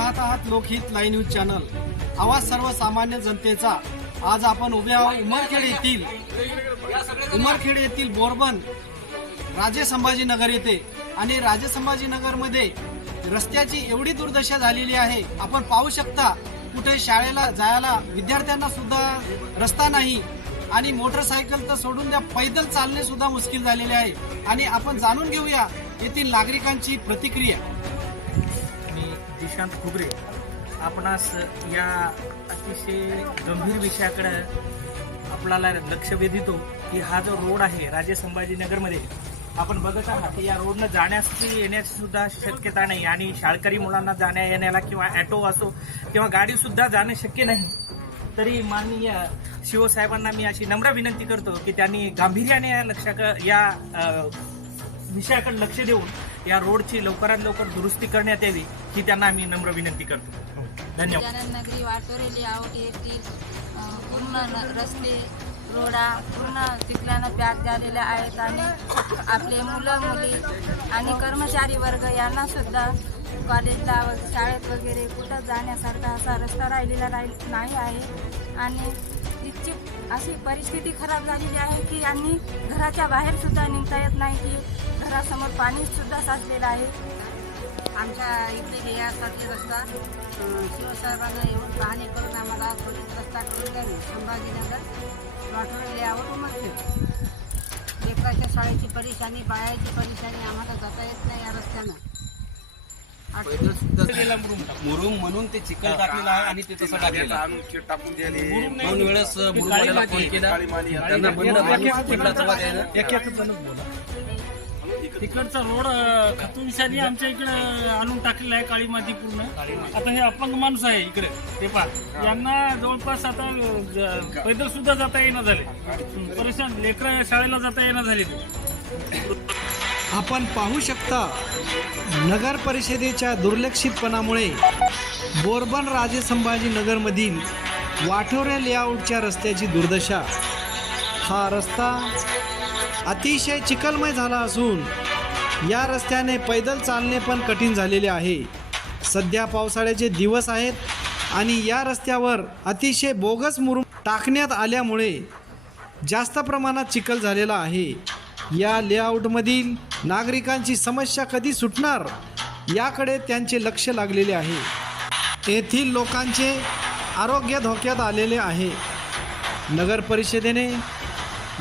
पाहत आहात लोकहित live news channel, आवाज सर्वसामान्य जनतेचा। आज आपण उभे आहोत उमरखेड येथील बोरबन राजे संभाजीनगर येथे। आणि राजे संभाजीनगरमध्ये रस्त्याची एवढी दुर्दशा झालेली आहे, आपण पाहू शकता कुठे शाळेला जायला विद्यार्थ्यांना सुद्धा रस्ता नाही आणि मोटरसायकल तर सोडून द्या, पैदल चालणे सुद्धा मुश्किल झालेले आहे। आणि आपण जाणून घेऊया येथील नागरिकांची प्रतिक्रिया। मी दिशांत खुगरे आपणास या अतिशय गंभीर विषयाकडे आपल्याला लक्ष वेधितो की हा जो रोड आहे राजे संभाजीनगरमध्ये आपण बघत आहात या रोडनं जाण्याची येण्याची सुद्धा शक्यता नाही आणि शाळकरी मुलांना जाण्या येण्याला किंवा ॲटो असो किंवा गाडी सुद्धा जाणे शक्य नाही। तरी माननीय शिवसाहेबांना मी अशी नम्र विनंती करतो की त्यांनी गांभीर्याने या विषयाकडे लक्ष देऊन या रोडची लवकरात लवकर दुरुस्ती करण्यात यावी ही त्यांना आम्ही नम्र विनंती करतो। धन्यवाद। नगरी वाटोरे लेआउट येथील पूर्ण रस्ते रोडा पूर्ण चिखलानं पॅक झालेले आहेत आणि आपले मुलं मुली आणि कर्मचारी वर्ग यांना सुद्धा कॉलेजला शाळेत वगैरे कुठं जाण्यासारखा असा रस्ता राहिलेला नाही आहे। आणि इतकी अशी परिस्थिती खराब झालेली आहे की यांनी घराच्या बाहेर सुद्धा निघता येत नाही की घरासमोर पाणी सुद्धा साचलेलं आहे। आमच्या इथे यासाठी रस्ता शिवसाहेबांना येऊन पाहणी करून आम्हाला त्वरित रस्ता करून द्यावी। संभाजीनगर वाटोळे लेआउट उमरखेड लेकराच्या शाळेची परेशानी, बाळाची परेशानी, आम्हाला जाता येत नाही या रस्त्यानं। मुरुम म्हणून ते चिखल टाकलेला आहे आणि ते तसं टाकलेलं आहे। दोन वेळेस मुरुमवाल्याला फोन केला, त्यांना तिकडचा रोड खतुनशानी आमच्या इकडे आणून टाकलेला आहे, काळी माती पूर्ण। आता हे अपंग माणूस आहे इकडे ते पा यांना जवळपास आता पैदल सुद्धा जाता येणं झाले, परेशान लेकरं शाळेला जाता येणं झाले। आपण पाहू शकता नगर परिषदेच्या दुर्लक्षितपणामुळे बोरबन राजे संभाजीनगरमधील वाठोरे लेआउटच्या रस्त्याची दुर्दशा। हा रस्ता अतिशय चिखलमय झाला असून या रस्त्याने पैदल चालणे पण कठीण झालेले आहे। सध्या पावसाळ्याचे दिवस आहेत आणि या रस्त्यावर अतिशय बोगस मुरुम टाकण्यात आल्यामुळे जास्त प्रमाणात चिखल झालेला आहे। या लेआउटमधील नागरिकांची समस्या कधी सुटणार याकडे त्यांचे लक्ष लागलेले आहे। येथील लोकांचे आरोग्य धोक्यात आलेले आहे। नगर परिषदेने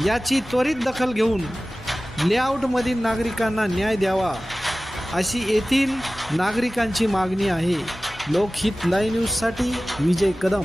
याची त्वरित दखल घेऊन लेआउटमधील नागरिकांना न्याय द्यावा अशी येथील नागरिकांची मागणी आहे। लोकहित लाईव्ह न्यूजसाठी विजय कदम।